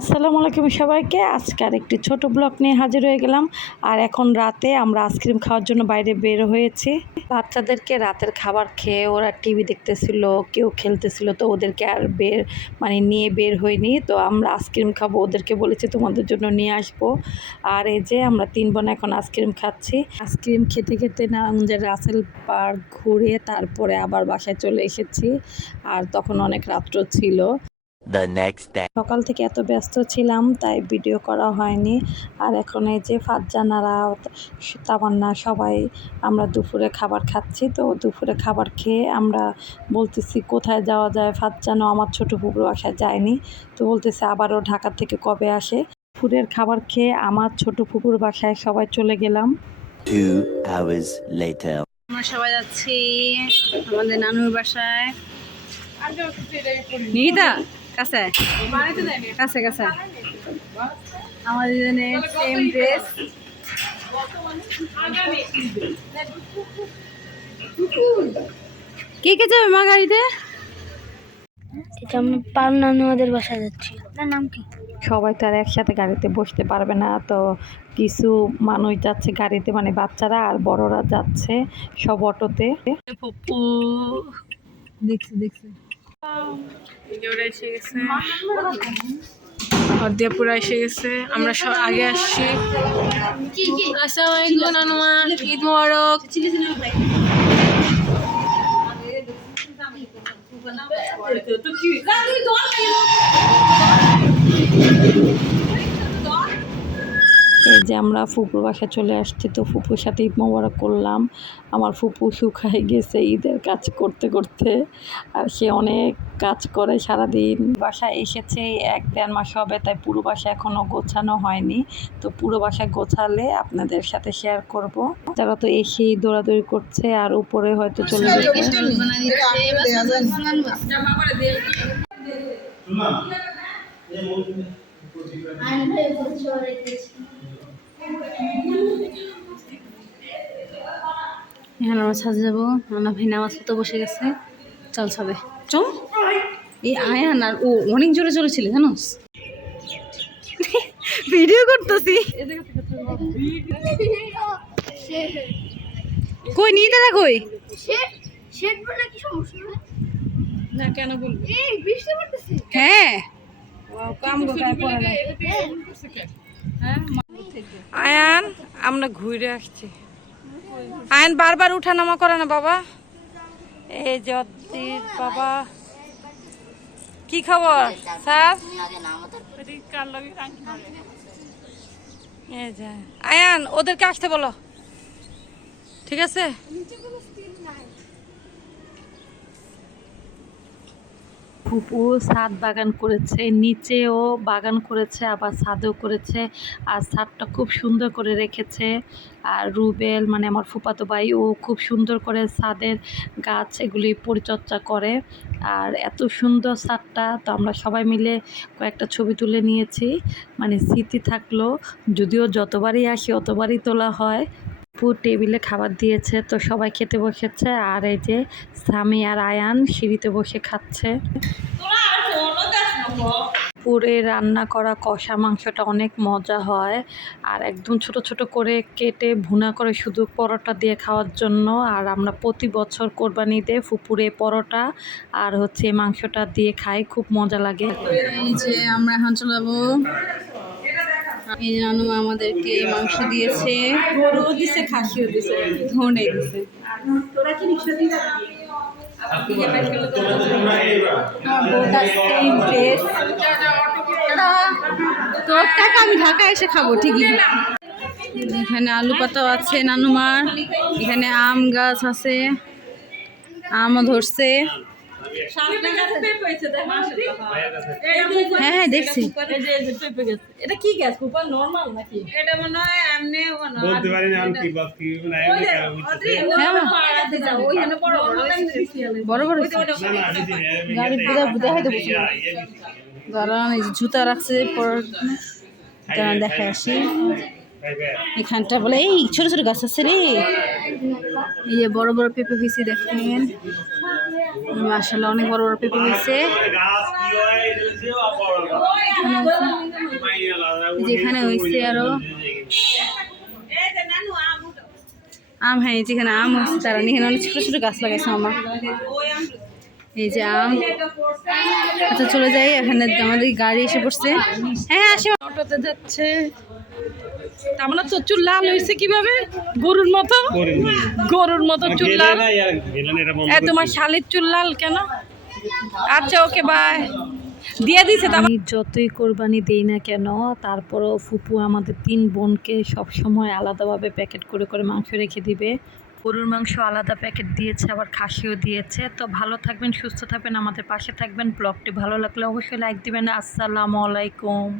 আসসালামু আলাইকুম সবাইকে। আজকে আর একটি ছোট ব্লগ নিয়ে হাজির হয়ে গেলাম। আর এখন রাতে আমরা আইসক্রিম খাওয়ার জন্য বাইরে বের হয়েছি। বাচ্চাদেরকে রাতের খাবার খেয়ে ওরা টিভি দেখতেছিল, কেউ খেলতেছিল, তো ওদেরকে আর বের মানে নিয়ে বের হয়নি তো আমরা আইসক্রিম খাব, ওদেরকে বলেছি তোমাদের জন্য নিয়ে আসব। আর এই যে আমরা তিন বোন এখন আইসক্রিম খাচ্ছি। আইসক্রিম খেতে খেতে নারায়ণগঞ্জের রাসেল পার্ক ঘুরে তারপরে আবার বাসায় চলে এসেছি। আর তখন অনেক রাত্র ছিল। The next day. সকাল থেকে এত ব্যস্ত ছিলাম তাই ভিডিও করা হয়নি। আর এখন এই যে ফারজানারা তামান্না সবাই আমরা দুপুরে খাবার খাচ্ছি। তো দুপুরে খাবার খেয়ে আমরা বলতেছি কোথায় যাওয়া যায়? ফারজানও আমার ছোটো পুকুর বাসায় যায়নি। তো বলতেছে আবারও ঢাকা থেকে কবে আসে? দুপুরের খাবার খেয়ে আমার ছোট পুকুর বাসায় সবাই চলে গেলাম। Two hours later. আমরা সবাই যাচ্ছি আমাদের নানুর বাসায়। নিহিতা কাছে? কাছে কাছে। আমাদের জন্য সেম ড্রেস কে কে যাবে মা গাড়িতে? এটা আমি পাবনা ওদের বাসায় যাচ্ছি। আপনার নাম কি? সবাই তো আর একসাথে গাড়িতে বসতে পারবে না তো কিছু মানুষ যাচ্ছে গাড়িতে মানে বাচ্চারা আর বড়রা যাচ্ছে সব অটোতে। দেখছি দেখছি। ভিডিওটা এসে গেছে। এসে গেছে। আমরা সব আগে আসছি। আসসালামু আলাইকুম নানুমা। ঈদ মোবারক। এই যে আমরা ফুপুর বাসায় চলে আসছি তো ফুপুর সাথে ঈদ মোবারক করলাম। আমার ফুপু শুকায় গেছে ঈদের কাজ করতে করতে। আর সে অনেক কাজ করে সারাদিন। বাসায় এসেছে এক দেড় মাস হবে তাই পুরো বাসা এখনও গোছানো হয়নি। তো পুরো বাসা গোছালে আপনাদের সাথে শেয়ার করব। তারা তো এসেই দৌড়াদৌড়ি করছে আর উপরে হয়তো চলে গেছে এখন আমরা সাজে যাব। ভাই নামাজ পড়তে বসে গেছে। চল সবে চল। এই আয়ান আর ও অনেক জোরে চলেছিল জানোস ভিডিও করতেছি। কই নিয়ে দাদা কই? না কেন বলব? হ্যাঁ। আয়ান, আমরা ঘুরে আসছি। আয়ান, বারবার উঠানামা করে না বাবা। এই যদ্দির বাবা। কি খবর, স্যার? আয়ান, ওদেরকে আসতে বলো। ঠিক আছে? ফুপু ছাদ বাগান করেছে, নিচেও বাগান করেছে, আবার ছাদেও করেছে। আর ছাদটা খুব সুন্দর করে রেখেছে। আর রুবেল মানে আমার ফুপাতো ভাই, ও খুব সুন্দর করে ছাদের গাছ এগুলি পরিচর্যা করে। আর এত সুন্দর ছাদটা তো আমরা সবাই মিলে কয়েকটা ছবি তুলে নিয়েছি। মানে স্মৃতি থাকল, যদিও যতবারই আসি, অতবারই তোলা হয়। ফুড টেবিলে খাবার দিয়েছে, তো সবাই খেতে বসেছে। আর এই যে স্বামী আর আয়ান সিঁড়িতে বসে খাচ্ছে। পুরে রান্না করা কষা মাংসটা অনেক মজা হয়। আর একদম ছোট ছোট করে কেটে ভুনা করে শুধু পরোটা দিয়ে খাওয়ার জন্য। আর আমরা প্রতি বছর কোরবানিতে ফুপুরে পরোটা। আর হচ্ছে মাংসটা দিয়ে খাই, খুব মজা লাগে। এই যে আমরা এখন চলে যাব এই নানু আমাদেরকে মাংস দিয়েছে। গরুও দিছে খাসিও দিছে ধনে দিছে। তোর টাকা আমি ঢাকা এসে খাব ঠিকই। এখানে আলু পাতাও আছে নানুমার এখানে আম গাছ আছে আমও ধরছে। হ্যাঁ হ্যাঁ দেখছি এটা কি গ্যাস নর্মাল নাকি এটা মনে হয় এমনি বলতে পারি না আমি কি বাস কি মানে হ্যাঁ বড় বড় গাড়ি বুঝা দেখাই দেবো দাঁড়ান এই জুতা রাখছে পর দেখে আসি এখানটা বলে এই ছোট ছোট গাছ আছে রে। এই যে বড় বড় পেঁপে হয়েছে দেখেন। মাসাল্লাহ অনেক বড় বড় পেঁপে হয়েছে। হয় যেখানে হয়েছে আরও। আম হ্যাঁ যেখানে আম হচ্ছে, তারা এখানে অনেক ছোট ছোট গাছ লাগাইছে আমার এই যে আম। আচ্ছা চলে যাই, এখানে আমাদের গাড়ি এসে পড়ছে। হ্যাঁ আসি। অটোতে যাচ্ছে। আমরা তো চুল লাল হয়েছে কীভাবে? গরুর মতো? গরুর মতো। মানে চুল লাল? তোমার। শালির চুল লাল কেন? আচ্ছা ওকে বাই দিয়ে দিছে আমি যতই কোরবানি দেই না কেন তারপরও ফুপু আমাদের তিন বোনকে সবসময় আলাদাভাবে প্যাকেট করে করে মাংস রেখে দিবে। গরুর মাংস আলাদা প্যাকেট দিয়েছে আবার খাসিও দিয়েছে। তো ভালো থাকবেন সুস্থ থাকবেন আমাদের পাশে থাকবেন। ব্লগটি ভালো লাগলে অবশ্যই লাইক দিবেন। আসসালামু আলাইকুম।